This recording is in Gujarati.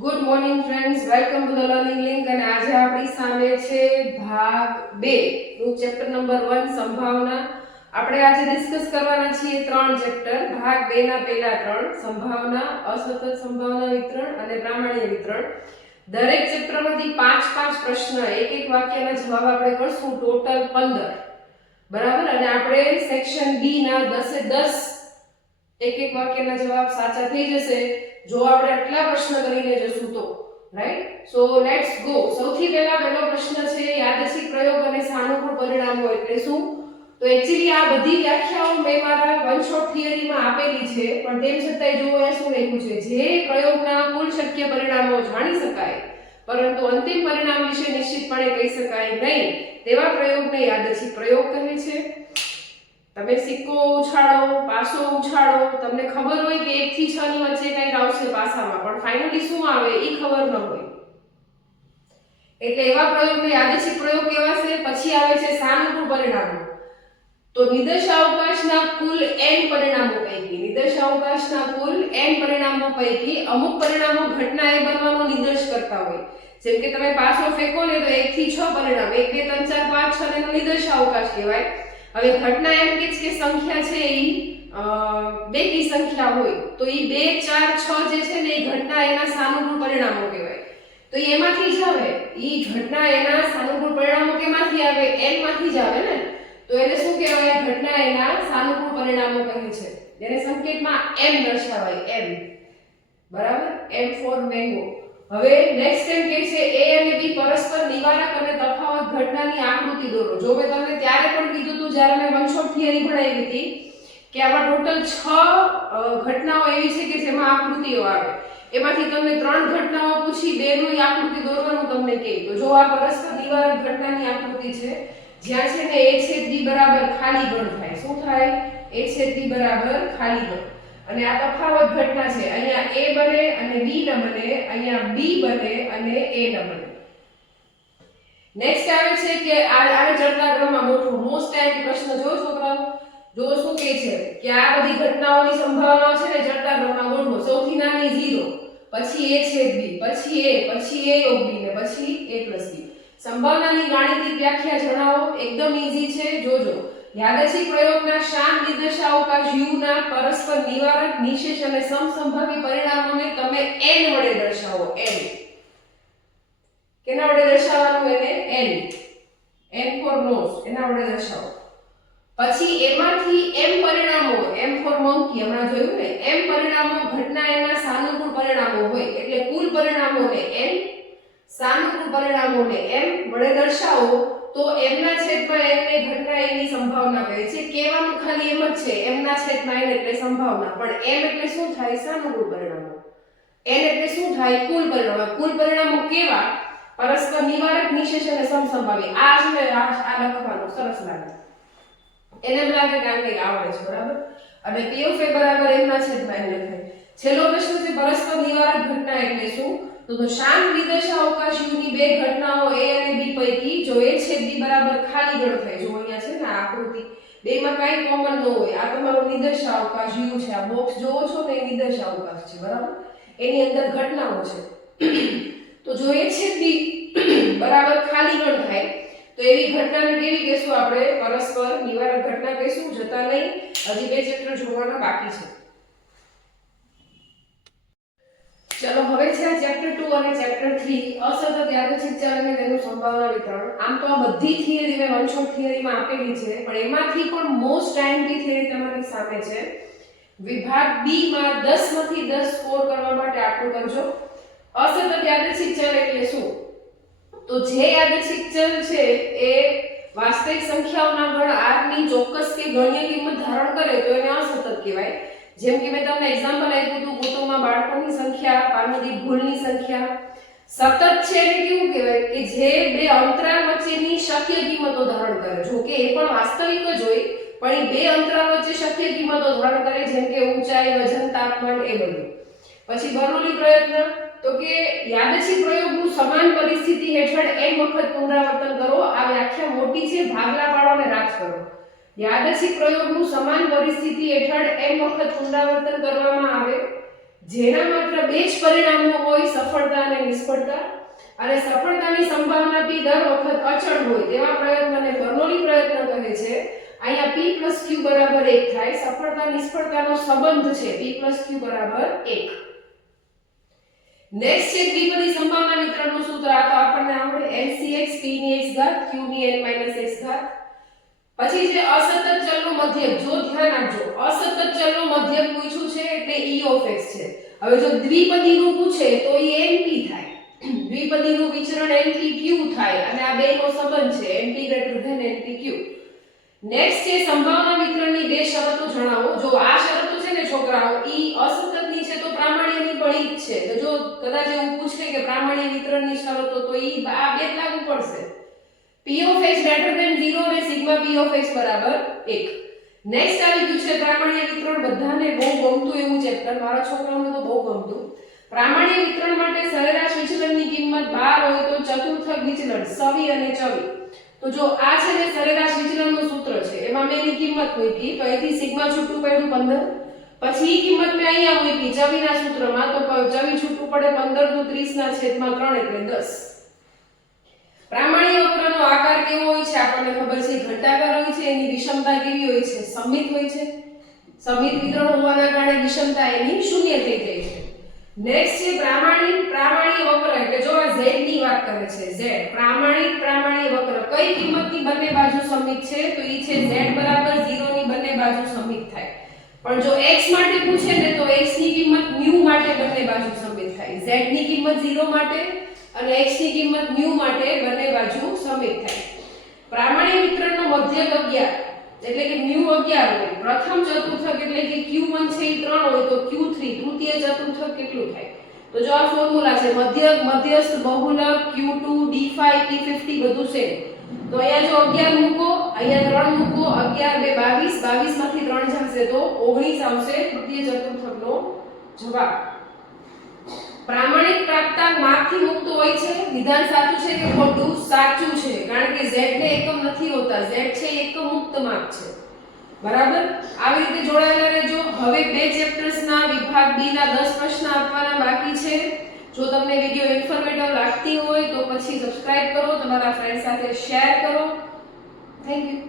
Good morning friends, welcome to the learning link. અને આજે આપણી સામે છે ભાગ 2 નું ચેપ્ટર નંબર 1 સંભાવના. આપણે આજે ડિસ્કસ કરવાના છીએ ત્રણ ચેપ્ટર. ભાગ 2 ના પહેલા ત્રણ, સંભાવના, અસતત સંભાવના વિતરણ અને પ્રામાણ્ય વિતરણ. દરેક ચેપ્ટરમાંથી 5-5 પ્રશ્ન, એક વાક્યના જવાબ આપણે કરશું, ટોટલ 15. બરાબર. અને આપણે સેક્શન બી ના 10-10 એક વાક્યના જવાબ સાચા થઈ જશે જો આપણે આટલા પ્રશ્ન કરીને જશું તો. રાઈટ? So let's go. સૌથી પહેલો પ્રશ્ન છે યાદચ્છિક પ્રયોગ અને સાનુકૂળ પરિણામો એટલે શું? તો એક્ચ્યુઅલી આ બધી વ્યાખ્યાઓ મેં મારા વન શોટ થિયરીમાં આપેલી છે, પણ તેમ છતાંય જો અહીંયા શું લખ્યું છે, જે પ્રયોગના કુલ શક્ય પરિણામો જાણી શકાય પરંતુ અંતિમ પરિણામ વિશે નિશ્ચિતપણે કહી શકાય નહીં તેવા પ્રયોગને યાદચ્છિક પ્રયોગ કહે છે. તમે સિક્કો ઉછાળો, પાસો ઉછાળો, તમને ખબર હોય કે 1 થી 6 ની વચ્ચે કંઈક આવશે પાસામાં, પણ ફાઇનલી શું આવે એ ખબર ન હોય, એટલે એવા પ્રયોગને યાદચ્છિક પ્રયોગ કહેવાશે. પછી આવે છે સાનુકૂળ પરિણામો. તો નિર્દેશાવકાશના કુલ n પરિણામો પૈકી અમુક પરિણામો ઘટના એ બનવાનો નિર્દેશ કરતા હોય. જેમ કે તમે પાસો ફેંકો ને તો 1 થી 6 પરિણામ, 1 2 3 4 5 6 નો નિર્દેશાવકાશ કહેવાય. હવે ઘટના એમ કે સંખ્યા છે એ બેકી સંખ્યા હોય તો એ 2 4 6 જે છે ને એ ઘટના એના સાનુકૂળ પરિણામો કહેવાય. તો એમાંથી જ આવે, એ ઘટના એના સાનુકૂળ પરિણામો કેમાંથી આવે? n માંથી જ આવે ને. તો એને શું કહેવાય? ઘટના એના સાનુકૂળ પરિણામો કહે છે, જેને સંકેતમાં m દર્શાવાય, m. બરાબર? m for mango. હવે નેક્સ્ટ એમ કહે છે a અને b પરસ્પર નિવારક અને તફાવત ઘટનાની આકૃતિ દોરો. જો મેં તમને ત્યારે પણ કીધું હતું જ્યારે મેં વન શોટ થિયરી ભણાવી હતી કે આમાં ટોટલ 6 ઘટનાઓ એવી છે કે જેમાં આકૃતિઓ આવે. એમાંથી તમને 3 ઘટનાઓ પૂછી, 2 નું આકૃતિ દોરવાનું તમને કહે. તો જો આ પરસ્પર નિવારક ઘટનાની આકૃતિ છે, જ્યાં છે ને a/b બરાબર ખાલી ગણ થાય. શું થાય? a/b બરાબર ખાલી ગણ. અને આ તફાવત ઘટના છે, અહીંયા a બને અને b ન બને, અહીંયા b બને અને a ન બને. નેક્સ્ટ આવે છે કે આને ચડતા ક્રમમાં ગોઠવો. મોસ્ટ ટાઈમ પ્રશ્ન જો છોકરાઓ, જો શું કહે છે કે આ બધી ઘટનાઓની સંભાવનાઓ છે ને ચડતા ક્રમમાં ગોઠવો. સૌથી નાની 0, પછી a/b, પછી a, પછી a of b ને પછી a+b. સંભાવનાની ગાણિતિક વ્યાખ્યા જણાવો. એકદમ ઈઝી છે, જોજો. યાદચ્છિક પ્રયોગના શાંત નિર્દેશાવકાશ u ના પરસ્પર નિવારક, નિશેષ અને સમસંભાવી પરિણામોને તમે n વડે દર્શાવો. n કેના વડે દર્શાવવાનું? એને n ફોર નોઝ, એના વડે દર્શાવો. પછી એમાંથી m પરિણામો, m ફોર મંકી, હમણાં જોયું ને, m પરિણામો ઘટના એના સાનુકૂળ પરિણામો હોય, એટલે કુલ પરિણામોને n, સાનુકૂળ પરિણામોને m વડે દર્શાવો. તો m ના છેદમાં n ને ઘટના એની સંભાવના કહે છે. કહેવાનું ખાલી એમ જ છે, m ના છેદમાં n એટલે સંભાવના, પણ m એટલે શું થાય? સાનુકૂળ પરિણામો. n એટલે શું થાય? કુલ પરિણામો. કુલ પરિણામો કેવા? પરસ્પર નિવારક, નિશેષ અને સમસંભાવી. આ છે ને, આ લખવાનું સરસ લાગે, એને એમ લાગે કે આ કંઈક આવડે છે. બરાબર? અને p of a બરાબર m ના છેદમાં n લખાય. છેલ્લો પ્રશ્ન છે પરસ્પર નિવારક ઘટના એટલે શું? તો શાંત નિર્દેશાવકાશ u ની બે ઘટનાઓ a અને b પૈકી જો a/b બરાબર ખાલી ગણ થાય. જો અહીંયા છે ને આકૃતિ, બેમાં કાંઈ કોમન ન હોય. આ તમારો નિર્દેશાવકાશ u છે, આ બોક્સ જોવો છો ને એ નિર્દેશાવકાશ છે. બરાબર? એની અંદર ઘટનાઓ છે. તો જો a/b બરાબર ખાલી ગણ થાય તો એવી ઘટનાને કેવી કહેશું આપણે? પરસ્પર નિવારક ઘટના કહીશું. જતા નહીં, હજી 2 ચેપ્ટર જોવાના બાકી છે. ચલો હવે છે ચેપ્ટર 2 અને ચેપ્ટર 3, અસતત યાદચ્છિક ચલ અને તેનું સંભાવના વિતરણ. આમ તો આ બધી થિયરી મેં વન શોટ થિયરીમાં આપેલી છે, પણ એમાંથી પણ મોસ્ટ ટાઈમની થિયરી તમારી સામે છે. વિભાગ બી માં 10 માંથી 10 સ્કોર કરવા માટે આટલું કરજો. અસતત યાદચ્છિક ચલ એટલે શું? તો જે યાદચ્છિક ચલ છે એ વાસ્તવિક સંખ્યાઓના ગણ r ની ચોક્કસ કે ગણ્ય કિંમત ધારણ કરે તો એને અસતત કહેવાય. જેમ કે મેં તમને એક્ઝામ્પલ આપ્યું હતું, કુટુંબમાં બાળકોની સંખ્યા, પારિવારિક ભૂલની સંખ્યા. સતત છે એટલે કેવું કહેવાય? કે જે બે અંતરાલ વચ્ચેની શક્ય કિંમતો ધારણ કરે. જો કે એ પણ વાસ્તવિક જ હોય, પણ એ બે અંતરાલ વચ્ચે શક્ય કિંમતો ધારણ કરે, જેમ કે ઊંચાઈ, વજન, તાપમાન, એ બધું. પછી બર્નોલી પ્રયત્ન, તો કે યાદચ્છિક પ્રયોગનું સમાન પરિસ્થિતિ હેઠળ n વખત પુનરાવર્તન કરો. આ વ્યાખ્યા મોટી છે, ભાગલા પાડો અને રાજ કરો. યાદચ્છિક પ્રયોગનું સમાન પરિસ્થિતિ હેઠળ n વખત પુનરાવર્તન કરવામાં આવે જેના માત્ર બે જ પરિણામો હોય, સફળતા અને નિષ્ફળતા, અને સફળતાની સંભાવના p દર વખત અચળ હોય તેવા પ્રયત્નને બર્નોલી પ્રયત્ન કહે છે. અહીંયા p + q બરાબર 1 થાય. સફળતા નિષ્ફળતાનો સંબંધ છે p + q બરાબર 1. નેક્સ્ટ છે દ્વિપદી સંભાવના વિતરણનું સૂત્ર. આ તો આપણને આવડે, LCx p ની x ઘાત q ની n - x ઘાત. પછી છે અસતત ચલનો મધ્યક. જો ધ્યાન આપજો, અસતત ચલનો મધ્યક પૂછ્યું છે એટલે e of x છે. હવે જો દ્વિપદીનું પૂછે તો એ np થાય. દ્વિપદીનું વિચરણ npq થાય અને આ બેનો સંબંધ છે np > npq. નેક્સ્ટ છે સંભાવના વિતરણની બે શરતો જણાવો. જો આ શરતો છે ને છોકરાઓ, ઈ અસતતની છે તો પ્રામાણ્યની પણ ઈ જ છે. તો જો કદાચ એવું પૂછે કે પ્રામાણ્ય વિતરણની શરતો, તો ઈ આ બે જ લાગુ પડશે. p of x > 0 અને સિગ્મા p of x બરાબર 1. નેક્સ્ટ આવી ગયું છે પ્રામાણ્ય વિતરણ. બધાને બહુ ગમતું એવું ચેપ્ટર, મારા છોકરાઓને તો બહુ ગમતું. પ્રામાણ્ય વિતરણ માટે સરેરાશ વિચલનની કિંમત 12 હોય તો ચતુર્થક વિચલન સવી અને ચવી. તો જો આ છે ને સરેરાશ વિચલનનું સૂત્ર છે, એમાં મેં એની કિંમત મૂકી, તો અહીંથી સિગ્મા છૂટું પડ્યું 15. પછી ઈ કિંમત મેં અહીંયા મૂકી ચવીના સૂત્રમાં, તો ચવી છૂટું પડે 15 નું 30/3 એટલે 10. પ્રામાણ્ય વક્રનો આકાર કેવો હોય છે આપણને ખબર છે, ઘટાકાર હોય છે. એની વિષમતા કેવી હોય છે, સમમિત હોય છે. સમમિત વિતરણ હોવાના કારણે વિષમતા એની શૂન્ય થઈ જાય છે. નેક્સ્ટ છે પ્રામાણ્ય વક્ર. એટલે જો આ z ની વાત કરે છે, z પ્રામાણ્ય વક્ર કઈ કિંમતની બંને બાજુ સમમિત છે, તો ઈ છે z બરાબર 0 ની બંને બાજુ સમમિત થાય. પણ જો x માટે પૂછે ને તો x ની કિંમત μ માટે બંને બાજુ સમમિત થાય. z ની કિંમત 0 માટે અને x ની કિંમત μ માટે બંને બાજુ સમમિત થાય. પ્રામાણ્ય વિતરણનો મધ્યક 11 એટલે કે μ 11 હોય. પ્રથમ ચતુર્થક એટલે કે q1 છે એ 3 હોય તો q3 તૃતીય ચતુર્થક કેટલું થાય? તો જો આ ફોર્મ્યુલા છે, મધ્યસ્થ બહુલક q2 d5 p50 બધું છે. તો અહીંયા જો 11 મૂકો, અહીંયા 3 મૂકો, 11 2 22, 22 માંથી 3 જશે તો 19 આવશે તૃતીય ચતુર્થકનો જવાબ. પ્રામાણિક પ્રાપ્તાંક માપથી મુક્ત હોય છે. વિધાન સાચું છે કે ખોટું? સાચું છે, કારણ કે z ને એકમ નથી હોતા. z છે એકમ મુક્ત માપ છે. બરાબર? આવી રીતે જોડાયેલા રહેજો. હવે બે ચેપ્ટર્સના વિભાગ b ના 10 પ્રશ્ન આપવાના બાકી છે. જો તમને વિડિયો ઇન્ફોર્મેટિવ લાગતી હોય તો પછી સબસ્ક્રાઇબ કરો, તમારા ફ્રેન્ડ સાથે શેર કરો. Thank you.